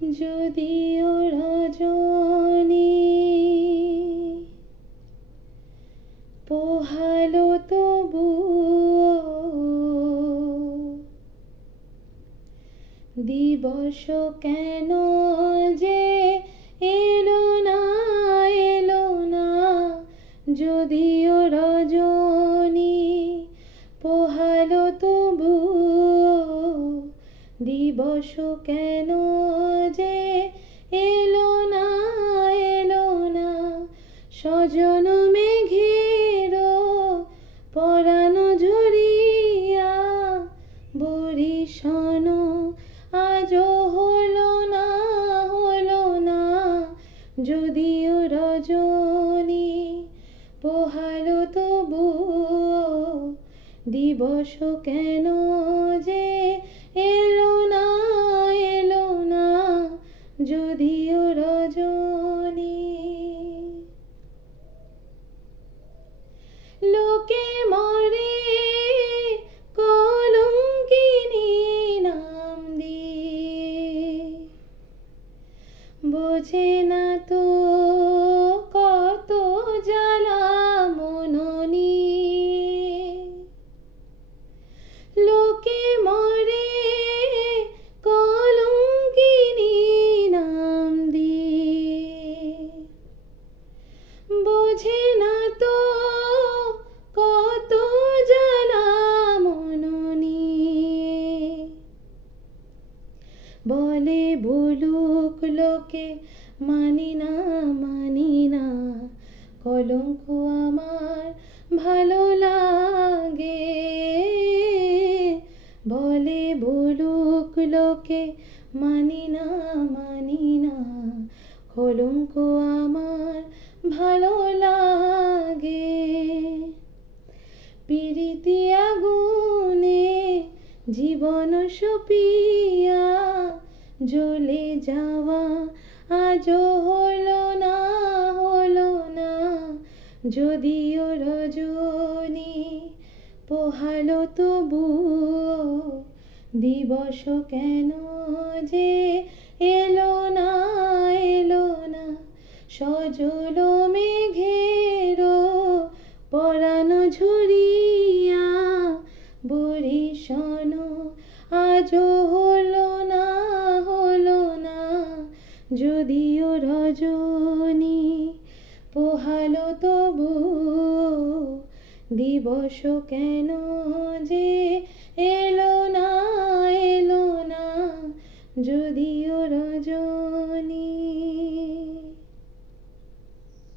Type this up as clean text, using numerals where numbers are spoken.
যদিও রজনী পোহালো তবুও দিবস কেন যে এলো না, এলো না। যদিও রজনী পোহালো তবুও দিবস কেন যে এলো না, এলো না। সজন মেঘের পরাণ ঝরিয়া বরিশন আজও হলো না, হলো না। যদিও রজনী পোহালো তবুও দিবস কেন যে এলো না, এলো না। যদিও রজনী লোকে মরে কলঙ্কিনী নাম দিয়ে, বোঝে না তো কত জ্বালা মন নিয়ে। লোকে মরে কলঙ্কিনী নাম দিয়ে, বোঝে না তো কত জ্বালা মন নিয়ে। বলে বলুক লোকে মানি না, মানি না। কলঙ্ক আমার ভালো লাগে। বলে বলুক লোকে মানি না, মানি না। কলঙ্ক আমার ভালো লাগে। পিরিতি আগুনে জীবন সপিয়া জ্বলে যাওয়া আজও হলো না, হলো না। যদিও রজনী পোহালো তবুও দিবস কেন যে এলো না, এলো না। সজল মেঘের পরাণ ঝরিয়া বরিশন আজও হলো না, হলো না। যদিও রজনী পোহালো তবুও দিবস কেন যে এলো না, এলো না। যদিও রজনী